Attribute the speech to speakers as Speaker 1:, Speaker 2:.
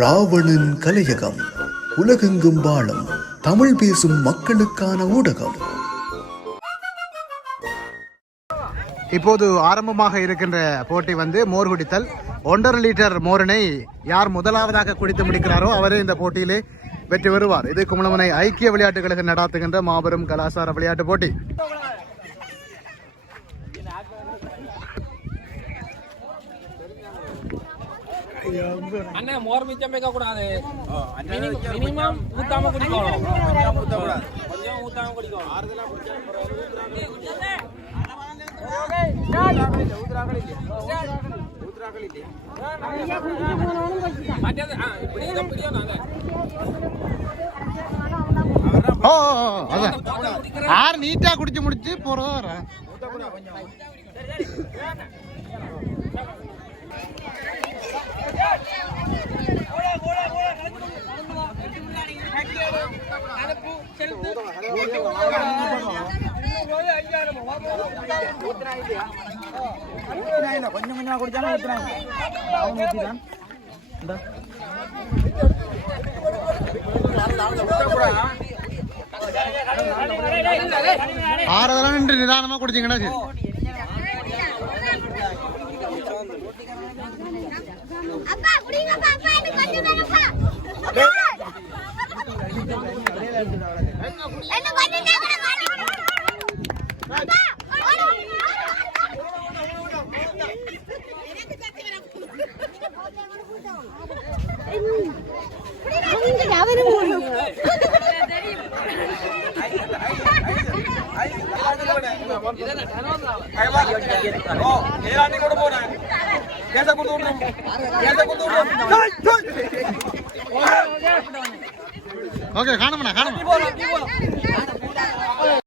Speaker 1: ராவணன் கலையகம் உலகெங்கும் வாழும் தமிழ் பேசும் மக்களுக்கான ஊடகம்.
Speaker 2: இப்போது ஆரம்பமாக இருக்கின்ற போட்டி வந்து மோர் குடித்தல் ஒன்றரை லிட்டர் மோரினை யார் முதலாவதாக குடித்து முடிக்கிறாரோ அவரே இந்த போட்டியிலே வெற்றி பெறுவார். இது குமலமனை ஐக்கிய விளையாட்டு கழகம் நடாத்துகின்ற மாபெரும் கலாசார விளையாட்டு போட்டி.
Speaker 3: அண்ணே மோர் மிச்சம் வைக்க கூடாது. மினிமம் ஊத்தாம குடிக்கணும். கொஞ்சம் ஊத்தாம குடிக்கணும். மற்றது ஆ, இப்படி இதை பிடிக்கணும் அதான்.
Speaker 2: ஓ ஓ, ஓ, அதான். யார் நீட்டா குடிச்சு முடிச்சு போறதா
Speaker 4: கொஞ்சம் கொஞ்சமா குடிச்சாலும் ஊத்துறாங்க ஊத்திதான்
Speaker 2: நின்று நிதானமா குடிச்சீங்கன்னா சரி
Speaker 5: அப்பா குடிங்கப்பா அப்பா எனக்கு கொஞ்சம் வேணும்ப்பா. என்ன கொஞ்சம் நேரம் அப்பா
Speaker 2: ஓகே காணமண்ணா காணமண்ணா.